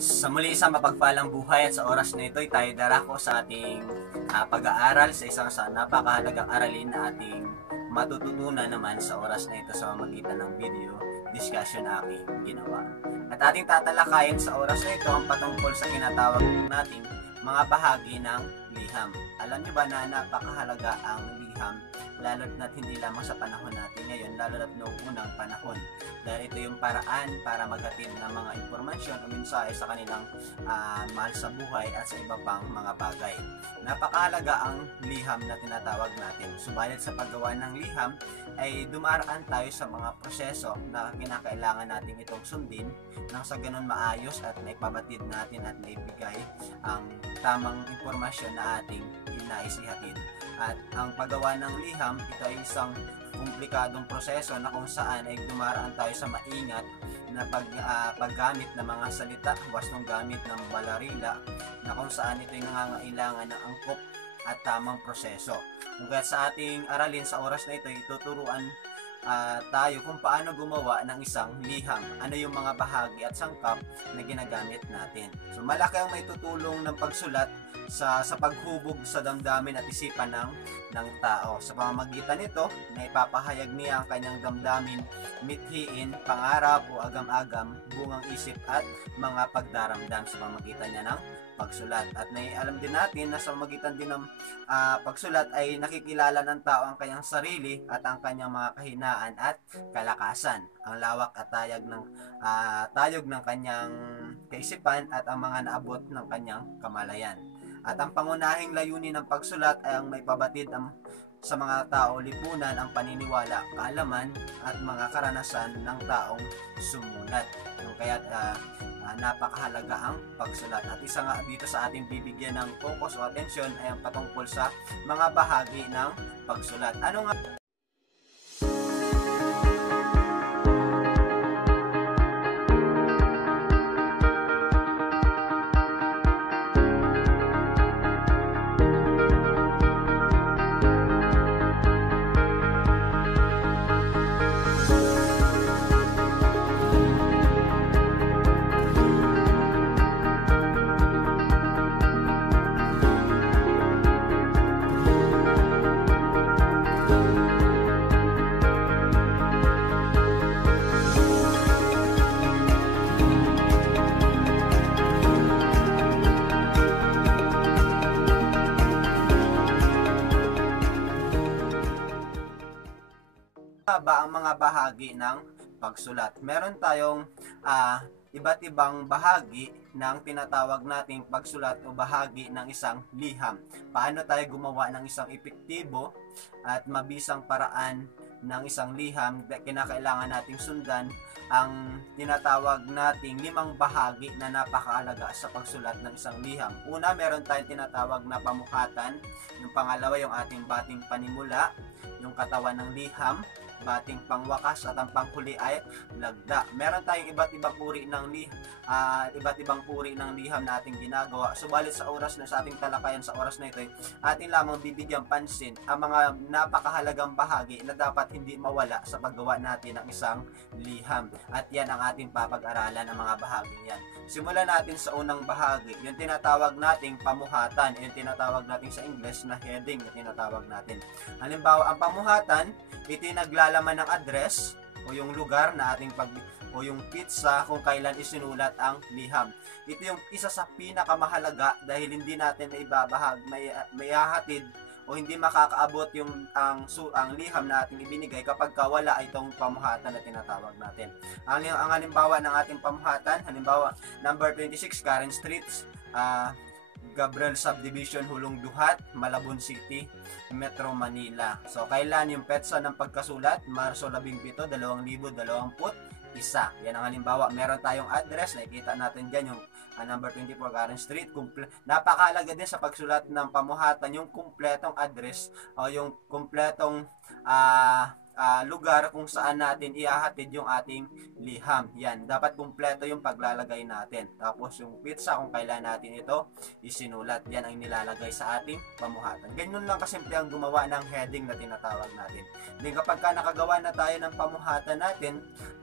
Sa muli isang mapagpalang buhay at sa oras na ito ay tayo darako sa ating pag-aaral sa isang napakahalagang aralin na ating matututunan naman sa oras na ito sa pamamagitan ng video discussion na aking ginawa. At ating tatalakayin sa oras na ito ang patungkol sa tinatawag nating mga bahagi ng liham. Alam niyo ba na napakahalaga ang liham, lalo't na hindi lamang sa panahon natin ngayon, lalo't noong unang panahon, dahil ito yung paraan para maghatid ng mga impormasyon o mensahe sa kanilang mahal sa buhay at sa iba pang mga bagay. Napakahalaga ang liham na tinatawag natin. Subalit sa paggawa ng liham ay dumaraan tayo sa mga proseso na kinakailangan natin itong sundin nang sa ganun maayos at naipabatid natin at naibigay ang tamang impormasyon na ating inaisihatid. At ang paggawa ng liham, ito ay isang komplikadong proseso na kung saan ay dumaraan tayo sa maingat na paggamit ng mga salita, wastong gamit ng balarila, na kung saan ito ay nangangailangan ng angkop at tamang proseso. Kaya sa ating aralin sa oras na ito, ituturuan tayo kung paano gumawa ng isang liham, ano yung mga bahagi at sangkap na ginagamit natin. So malaki ang maitutulong ng pagsulat sa paghubog sa damdamin at isipan ng tao. Sa pamamagitan nito, na ipapahayag niya ang kanyang damdamin, mithiin, pangarap o agam-agam, bungang isip at mga pagdaramdam sa pamamagitan niya ng pagsulat. At alam din natin na sa pamamagitan din ng pagsulat ay nakikilala ng tao ang kanyang sarili at ang kanyang mga kahinaan at kalakasan, ang lawak at tayog ng kanyang kaisipan at ang mga naabot ng kanyang kamalayan. At ang pangunahing layunin ng pagsulat ay ang maipabatid sa mga tao lipunan ang paniniwala, kaalaman at mga karanasan ng taong sumulat. Kaya napakahalaga ang pagsulat. At isa nga dito sa ating bibigyan ng focus o atensyon ay ang patungkol sa mga bahagi ng pagsulat. Ano nga ba ang mga bahagi ng pagsulat? Meron tayong iba't ibang bahagi ng tinatawag nating pagsulat o bahagi ng isang liham. Paano tayo gumawa ng isang epektibo at mabisang paraan ng isang liham? Kinakailangan nating sundan ang tinatawag nating 5 bahagi na napakahalaga sa pagsulat ng isang liham. Una, meron tayong tinatawag na pamuhatan. Yung pangalawa, yung ating bating panimula, yung katawan ng liham, bating pangwakas, at ang panghuli ay lagda. Meron tayong iba't ibang uri ng liham na ating ginagawa. Subalit sa ating talakayan sa oras na ito, atin lamang bibigyan pansin ang mga napakahalagang bahagi na dapat hindi mawala sa paggawa natin ng isang liham. At yan ang ating papag-aralan, ang mga bahagi yan. Simulan natin sa unang bahagi, yung tinatawag nating pamuhatan, yung tinatawag natin sa English na heading, yung tinatawag natin. Halimbawa, ang pamuhatan, ito yung naglalaman ng address o yung lugar na ating o yung pizza kung kailan isinulat ang liham. Ito yung isa sa pinakamahalaga dahil hindi natin may hahatid o hindi makakaabot ang liham na ating ibinigay kapag wala itong pamuhatan na tinatawag natin. Ang halimbawa ng ating pamuhatan, halimbawa number 26 Karen Street, Gabriel Subdivision, Hulong Duhat, Malabon City, Metro Manila. So kailan yung petsa ng pagkasulat? Marso 17, 2021. Yan ang halimbawa. Meron tayong address, nakikita natin dyan yung number 24 Karen Street. Napakahalaga din sa pagsulat ng pamuhatan yung kumpletong address o yung kumpletong lugar kung saan natin ihahatid yung ating liham. Yan, dapat kumpleto yung paglalagay natin. Tapos yung pizza, kung kailan natin ito isinulat, yan ang nilalagay sa ating pamuhatan. Ganyan lang kasimple ang gumawa ng heading na tinatawag natin. Then kapag nakagawa na tayo ng pamuhatan natin,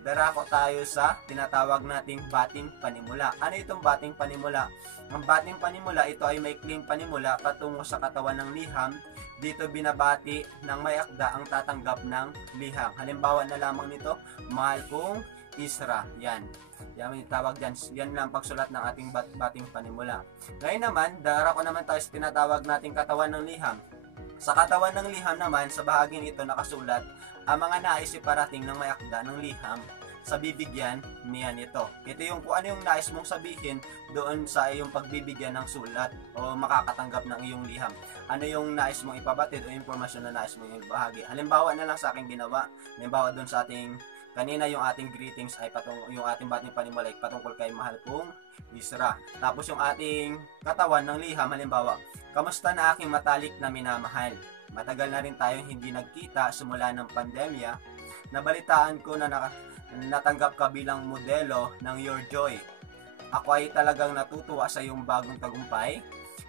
darako tayo sa tinatawag nating bating panimula. Ano itong bating panimula? Ang bating panimula, ito ay may maikling panimula patungo sa katawan ng liham. Dito binabati ng may akda ang tatanggap ng liham. Halimbawa na lamang nito, mahal kong Isra. Yan. Yan yung tawag dyan. Yan lang pagsulat ng ating bating panimula. Ngayon naman, darako naman tayo sa tinatawag nating katawan ng liham. Sa katawan ng liham naman, sa bahaging ito nakasulat ang mga nais iparating ng may akda ng liham sa bibigyan niya nito. Ito yung kung ano yung nais mong sabihin doon sa iyong pagbibigyan ng sulat o makakatanggap ng iyong liham. Ano yung nais mong ipabatid o impormasyon na nais mong ibahagi. Halimbawa na lang sa aking ginawa. Halimbawa doon sa ating kanina yung ating greetings ay yung ating bating panimula ay patungkol kay mahal kong Isra. Tapos yung ating katawan ng liham, halimbawa, kamusta na aking matalik na minamahal? Matagal na rin tayong hindi nagkita simula ng pandemya. Nabalitaan ko na natanggap ka bilang modelo ng Your Joy. Ako ay talagang natutuwa sa iyong bagong tagumpay.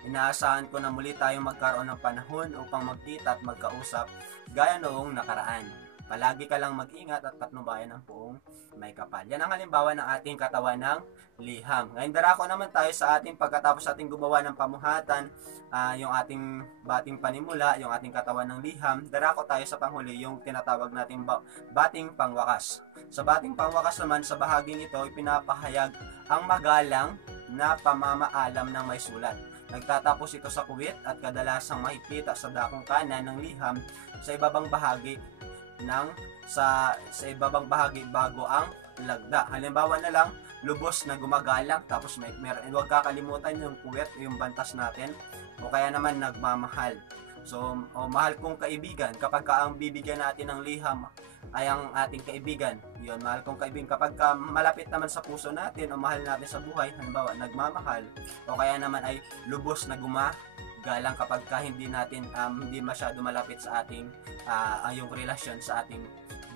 Inaasahan ko na muli tayong magkaroon ng panahon upang magkita at magkausap gaya noong nakaraan. Palagi ka lang mag-ingat at patnubayan ng buong may kapal. Yan ang halimbawa ng ating katawan ng liham. Ngayon darako naman tayo sa ating pagkatapos ating gumawa ng pamuhatan, yung ating bating panimula, yung ating katawan ng liham, darako tayo sa panghuli yung tinatawag nating bating pangwakas. Sa bating pangwakas naman, sa bahaging ito, ipinapahayag ang magalang na pamamaalam ng may sulat. Nagtatapos ito sa kuwit at kadalasang makikita sa dakong kanan ng liham sa ibabang bahagi sa ibabang bahagi bago ang lagda. Halimbawa na lang, lubos na gumagalang, tapos huwag kakalimutan yung kuwet, yung bantas natin, o kaya naman nagmamahal. So, mahal kong kaibigan, kapag ang bibigyan natin ng liham ay ang ating kaibigan, yun, mahal kong kaibigan. Kapag malapit naman sa puso natin o mahal natin sa buhay, halimbawa nagmamahal, o kaya naman ay lubos na gumagalang kapag hindi natin hindi masyado malapit sa ating yung relasyon sa ating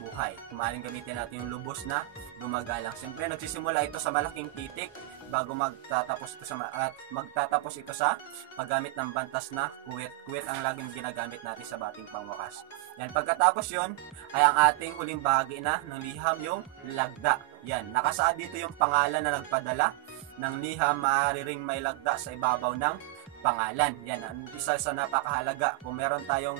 buhay. Maaaring gamitin natin yung lubos na gumagalang. Siyempre nagsisimula ito sa malaking titik bago magtatapos ito sa paggamit ng bantas na kuwit. Kuwit ang laging ginagamit natin sa bating pangwakas. Yan, pagkatapos yon ay ang ating huling bahagi na ng liham, yung lagda. Yan, nakasaad dito yung pangalan na nagpadala ng liham. Maaari ring may lagda sa ibabaw ng pangalan. Yan, isa sa napakahalaga. Kung meron tayong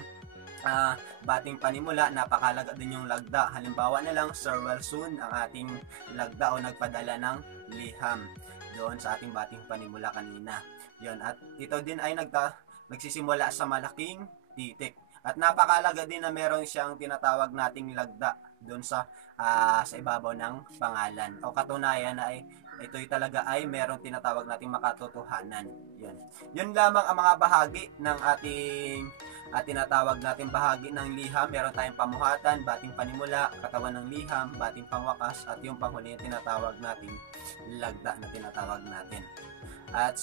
bating panimula, napakalaga din yung lagda. Halimbawa na lang, Sir Wilson ang ating lagda o nagpadala ng liham doon sa ating bating panimula kanina. Yon, at ito din ay nagsisimula sa malaking titik. At napakalaga din na meron siyang tinatawag nating lagda doon sa ibabaw ng pangalan. O katunayan na ito'y talaga ay meron tinatawag nating makatotohanan. Yun lamang ang mga bahagi ng ating tinatawag natin bahagi ng liham. Meron tayong pamuhatan, bating panimula, katawan ng liham, bating pangwakas, at yung panghuli yung tinatawag nating lagda na tinatawag natin. At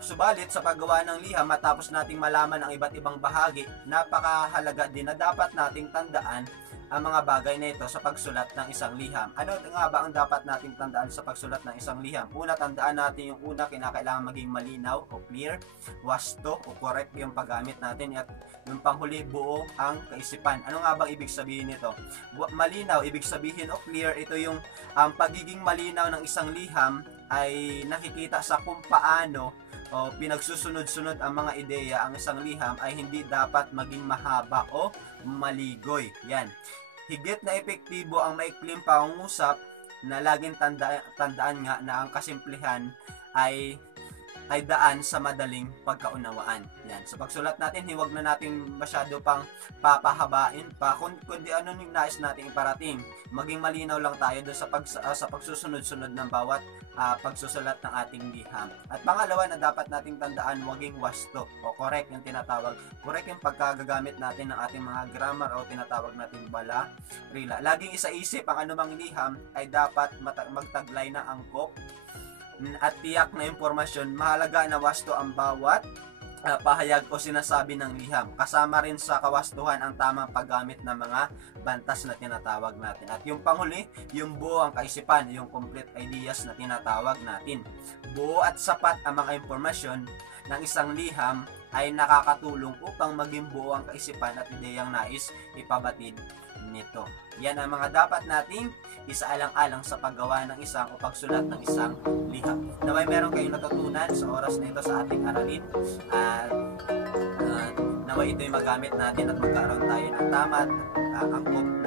subalit sa paggawa ng liham, matapos nating malaman ang iba't ibang bahagi, napakahalaga din na dapat nating tandaan ang mga bagay na ito sa pagsulat ng isang liham. Ano nga ba ang dapat nating tandaan sa pagsulat ng isang liham? Una, tandaan natin yung una, kinakailangan maging malinaw o clear, wasto o correct yung paggamit natin, at yung panghuli, buo ang kaisipan. Ano nga bang ibig sabihin nito? Malinaw, ibig sabihin o clear, ito yung pagiging malinaw ng isang liham ay nakikita sa kung paano o pinagsusunod-sunod ang mga ideya. Ang isang liham ay hindi dapat maging mahaba o maligoy. Yan. Higit na epektibo ang maikling pangungusap na laging tandaan nga na ang kasimplihan ay daan sa madaling pagkaunawaan. Yan. Sa pagsulat natin, huwag na natin masyado pang papahabain pa, kundi ano yung nais natin iparating. Maging malinaw lang tayo doon sa pagsusunod-sunod ng bawat pagsusulat ng ating liham. At pangalawa na dapat nating tandaan, maging wasto o correct yung tinatawag. Correct yung pagkagagamit natin ng ating mga grammar o tinatawag natin balarila. Laging isaisip ang anumang liham ay dapat magtaglay ng angkop at tiyak na impormasyon. Mahalaga na wasto ang bawat pahayag o sinasabi ng liham. Kasama rin sa kawastuhan ang tamang paggamit ng mga bantas na tinatawag natin. At yung panghuli, yung buo ang kaisipan, yung complete ideas na tinatawag natin. Buo at sapat ang mga impormasyon ng isang liham ay nakakatulong upang maging buo ang kaisipan at ideyang nais ipabatid nito. Yan ang mga dapat nating isaalang-alang sa paggawa ng isang o pagsulat ng isang liham. Naway meron kayong natutunan sa oras na ito sa ating aralin at naway ito'y magamit natin at magkaroon tayo ng tama at angkop